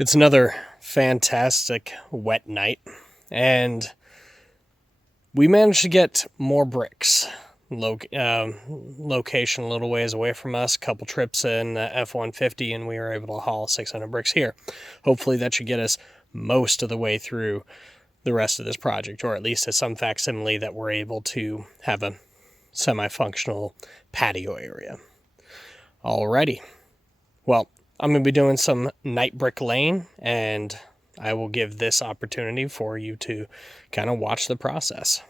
It's another fantastic wet night, and we managed to get more bricks. Location a little ways away from us, a couple trips in F-150, and we were able to haul 600 bricks here. Hopefully that should get us most of the way through the rest of this project, or at least to some facsimile that we're able to have a semi-functional patio area. Alrighty. Well, I'm going to be doing some night brick laying, and I will give this opportunity for you to kind of watch the process.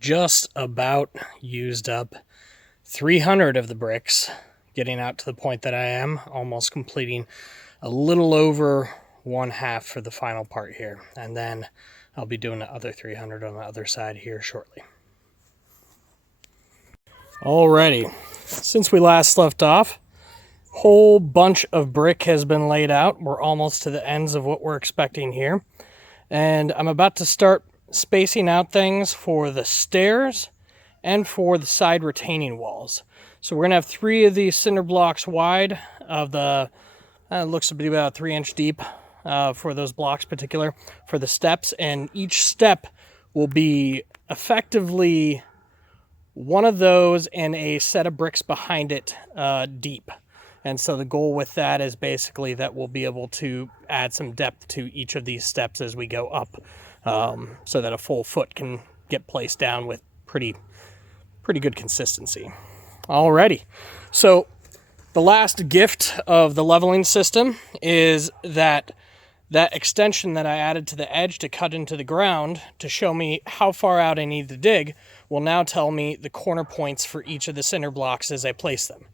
Just about used up 300 of the bricks, getting out to the point that I am almost completing a little over one half for the final part here, and then I'll be doing the other 300 on the other side here shortly. Alrighty, since we last left off, whole bunch of brick has been laid out. We're almost to the ends of what we're expecting here, and I'm about to start spacing out things for the stairs and for the side retaining walls. So we're gonna have 3 of these cinder blocks wide of the looks to be about 3-inch deep for those blocks particular for the steps, and each step will be effectively one of those and a set of bricks behind it deep. And so the goal with that is basically that we'll be able to add some depth to each of these steps as we go up, so that a full foot can get placed down with pretty good consistency. Alrighty, so the last gift of the leveling system is that extension that I added to the edge to cut into the ground to show me how far out I need to dig will now tell me the corner points for each of the cinder blocks as I place them.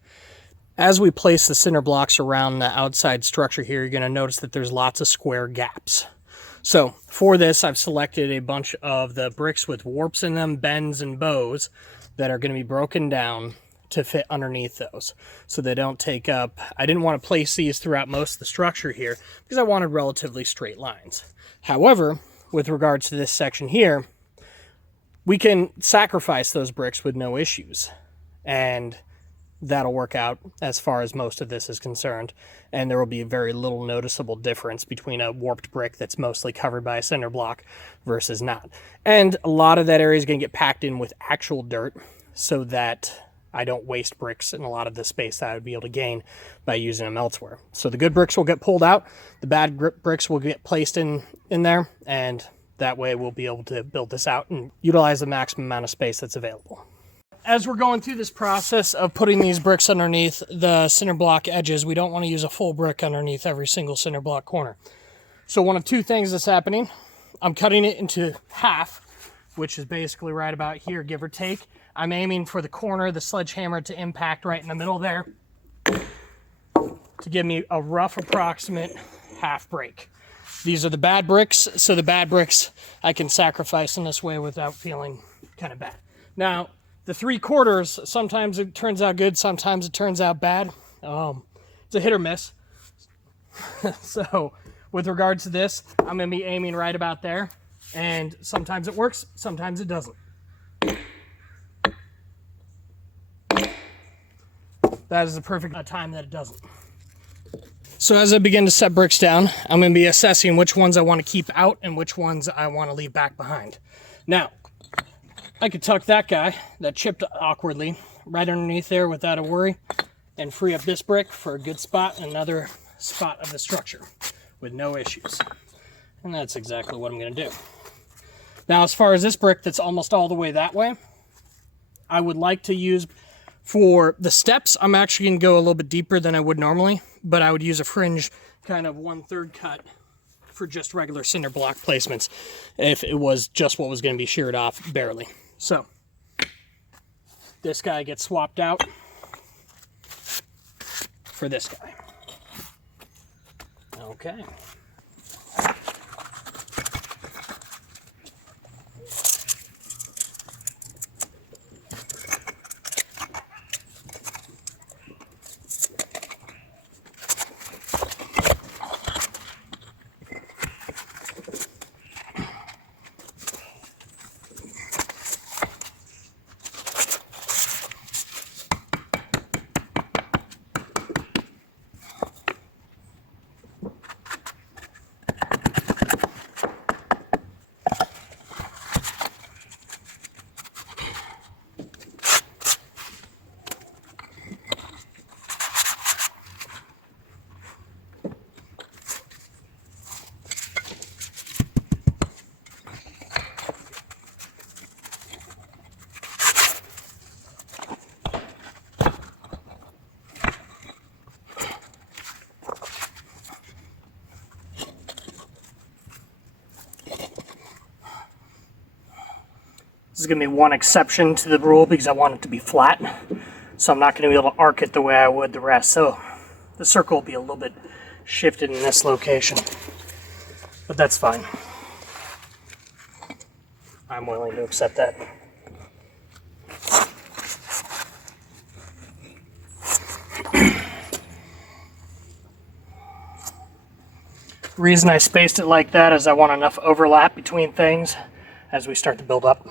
As we place the cinder blocks around the outside structure here, you're going to notice that there's lots of square gaps. So for this, I've selected a bunch of the bricks with warps in them, bends, and bows that are going to be broken down to fit underneath those, so they don't take up. I didn't want to place these throughout most of the structure here because I wanted relatively straight lines. However, with regards to this section here, we can sacrifice those bricks with no issues, and that'll work out as far as most of this is concerned, and there will be a very little noticeable difference between a warped brick that's mostly covered by a cinder block versus not. And a lot of that area is going to get packed in with actual dirt so that I don't waste bricks in a lot of the space that I would be able to gain by using them elsewhere. So the good bricks will get pulled out, the bad bricks will get placed in there, and that way we'll be able to build this out and utilize the maximum amount of space that's available. As we're going through this process of putting these bricks underneath the cinder block edges, we don't want to use a full brick underneath every single cinder block corner. So one of 2 things that's happening. I'm cutting it into half, which is basically right about here, give or take. I'm aiming for the corner of the sledgehammer to impact right in the middle there to give me a rough approximate half break. These are the bad bricks, so the bad bricks I can sacrifice in this way without feeling kind of bad. Now, the 3/4, sometimes it turns out good, sometimes it turns out bad. It's a hit or miss. So with regards to this, I'm going to be aiming right about there. And sometimes it works, sometimes it doesn't. That is the perfect time that it doesn't. So as I begin to set bricks down, I'm going to be assessing which ones I want to keep out and which ones I want to leave back behind. Now, I could tuck that guy that chipped awkwardly right underneath there without a worry and free up this brick for a good spot and another spot of the structure with no issues. And that's exactly what I'm going to do. Now, as far as this brick that's almost all the way that way, I would like to use, for the steps, I'm actually going to go a little bit deeper than I would normally, but I would use a fringe kind of 1/3 cut for just regular cinder block placements if it was just what was going to be sheared off barely. So this guy gets swapped out for this guy. Okay. This is going to be one exception to the rule because I want it to be flat. So I'm not going to be able to arc it the way I would the rest. So the circle will be a little bit shifted in this location. But that's fine. I'm willing to accept that. The reason I spaced it like that is I want enough overlap between things as we start to build up.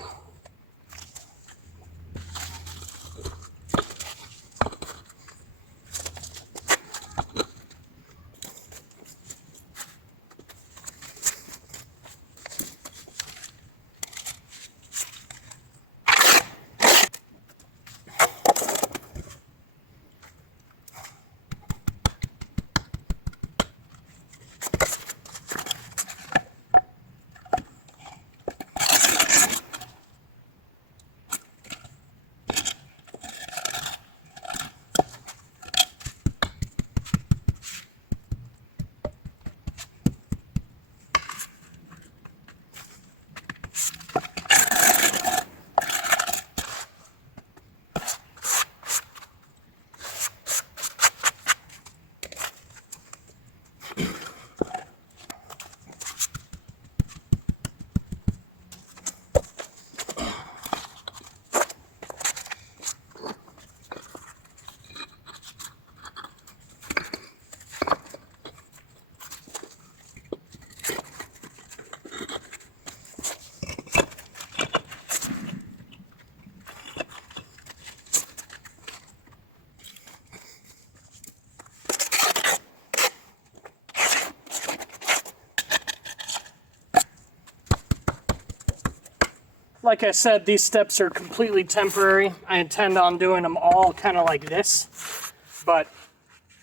Like I said, these steps are completely temporary. I intend on doing them all kind of like this, but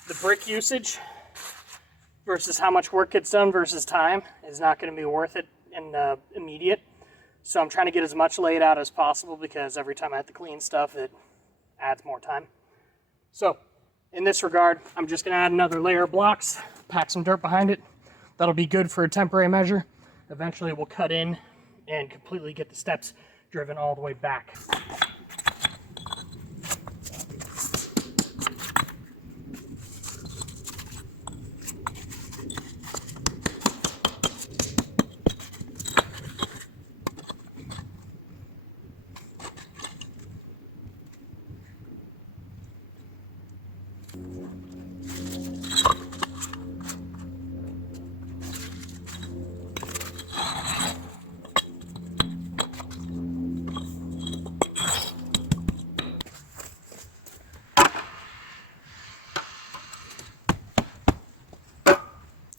the brick usage versus how much work gets done versus time is not going to be worth it in immediate. So I'm trying to get as much laid out as possible because every time I have to clean stuff, it adds more time. So in this regard, I'm just going to add another layer of blocks, pack some dirt behind it. That'll be good for a temporary measure. Eventually we'll cut in and completely get the steps driven all the way back.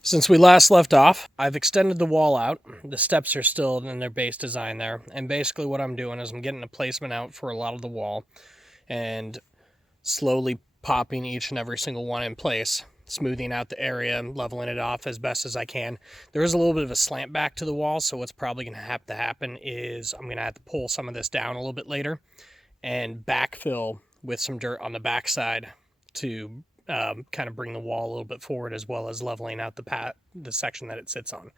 Since we last left off, I've extended the wall out. The steps are still in their base design there. And basically what I'm doing is I'm getting a placement out for a lot of the wall and slowly popping each and every single one in place, smoothing out the area and leveling it off as best as I can. There is a little bit of a slant back to the wall, so what's probably going to have to happen is I'm going to have to pull some of this down a little bit later and backfill with some dirt on the backside to kind of bring the wall a little bit forward, as well as leveling out the section that it sits on.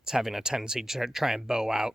It's having a tendency to try and bow out